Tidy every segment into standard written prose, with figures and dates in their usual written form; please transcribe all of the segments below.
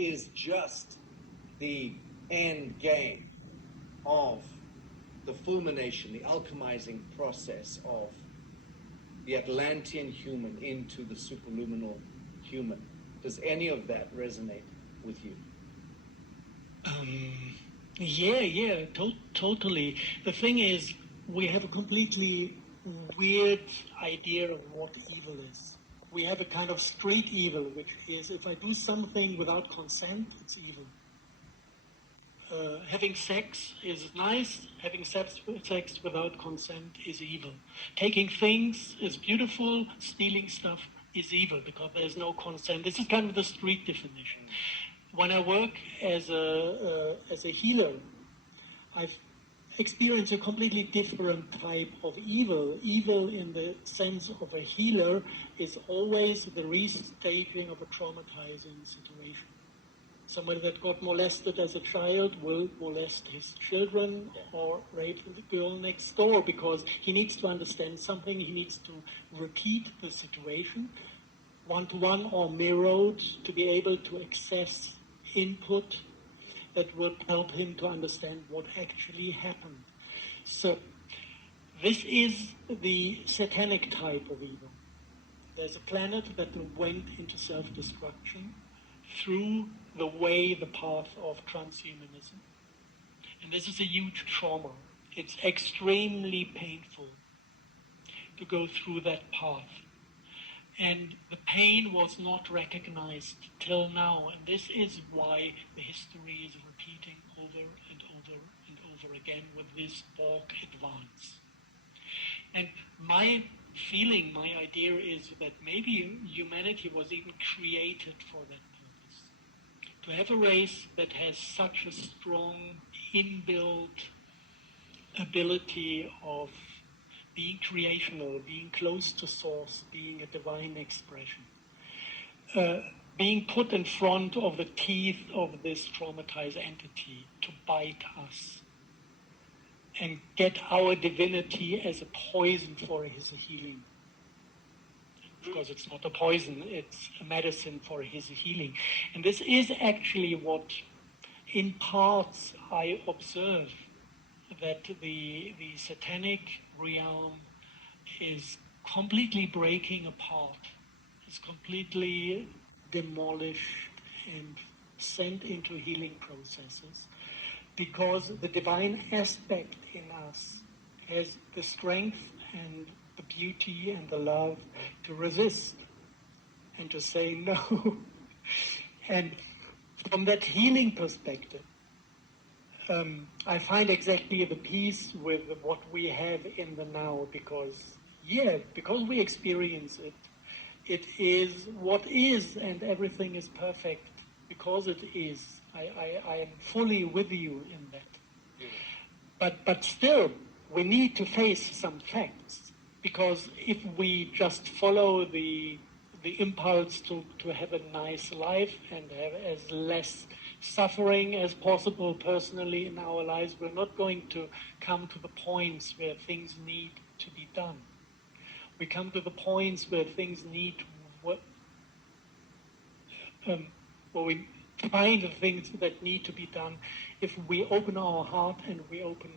is just the end game of the fulmination, the alchemizing process of the Atlantean human into the superluminal human. Does any of that resonate with you? Totally. The thing is, we have a completely weird idea of what evil is. We have a kind of street evil, which is if I do something without consent, it's evil. Having sex is nice, having sex without consent is evil. Taking things is beautiful, stealing stuff is evil because there's no consent. This is kind of the street definition. When I work as a healer, I've experienced a completely different type of evil. Evil in the sense of a healer is always the restaging of a traumatizing situation. Somebody that got molested as a child will molest his children or rape the girl next door because he needs to understand something. He needs to repeat the situation one-to-one or mirrored to be able to access input that will help him to understand what actually happened. So this is the satanic type of evil. There's a planet that went into self-destruction through the path of transhumanism. And this is a huge trauma. It's extremely painful to go through that path. And the pain was not recognized till now. And this is why the history is repeating over and over and over again with this Borg advance. And my feeling, my idea is that maybe humanity was even created for that purpose. To have a race that has such a strong inbuilt ability of being creational, being close to source, being a divine expression, being put in front of the teeth of this traumatized entity to bite us and get our divinity as a poison for his healing. Of course, it's not a poison, it's a medicine for his healing. And this is actually what, in parts, I observe, that the satanic realm is completely breaking apart, is completely demolished and sent into healing processes, because the divine aspect in us has the strength and the beauty and the love to resist and to say no. And from that healing perspective, I find exactly the peace with what we have in the now, because we experience it. It is what is, and everything is perfect because it is. I am fully with you in that. But still, we need to face some facts, because if we just follow the impulse to have a nice life and have as less suffering as possible personally in our lives, we're not going to come to the points where things need to be done. We come to the points where things need to, where we find the things that need to be done if we open our heart and we open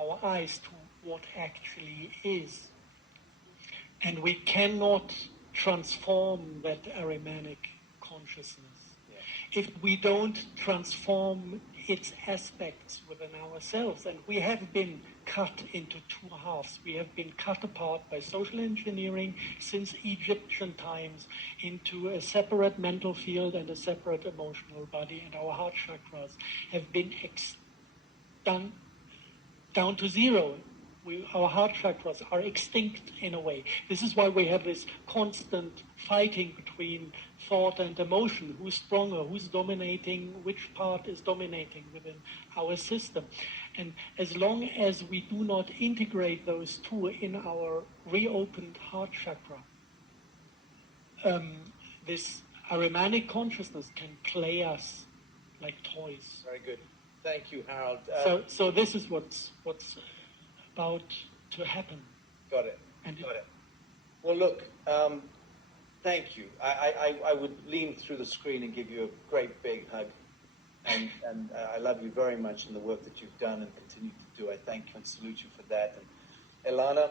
our eyes to what actually is. And we cannot transform that Ahrimanic consciousness if we don't transform its aspects within ourselves. And we have been cut into two halves. We have been cut apart by social engineering since Egyptian times into a separate mental field and a separate emotional body. And our heart chakras have been down to zero. Our heart chakras are extinct in a way. This is why we have this constant fighting between thought and emotion. Who's stronger? Who's dominating? Which part is dominating within our system? And as long as we do not integrate those two in our reopened heart chakra, this Ahrimanic consciousness can play us like toys. Very good. Thank you, Harold. So this is what's about to happen. Got it. Well, look, thank you. I would lean through the screen and give you a great big hug. And I love you very much in the work that you've done and continue to do. I thank you and salute you for that. And Elana,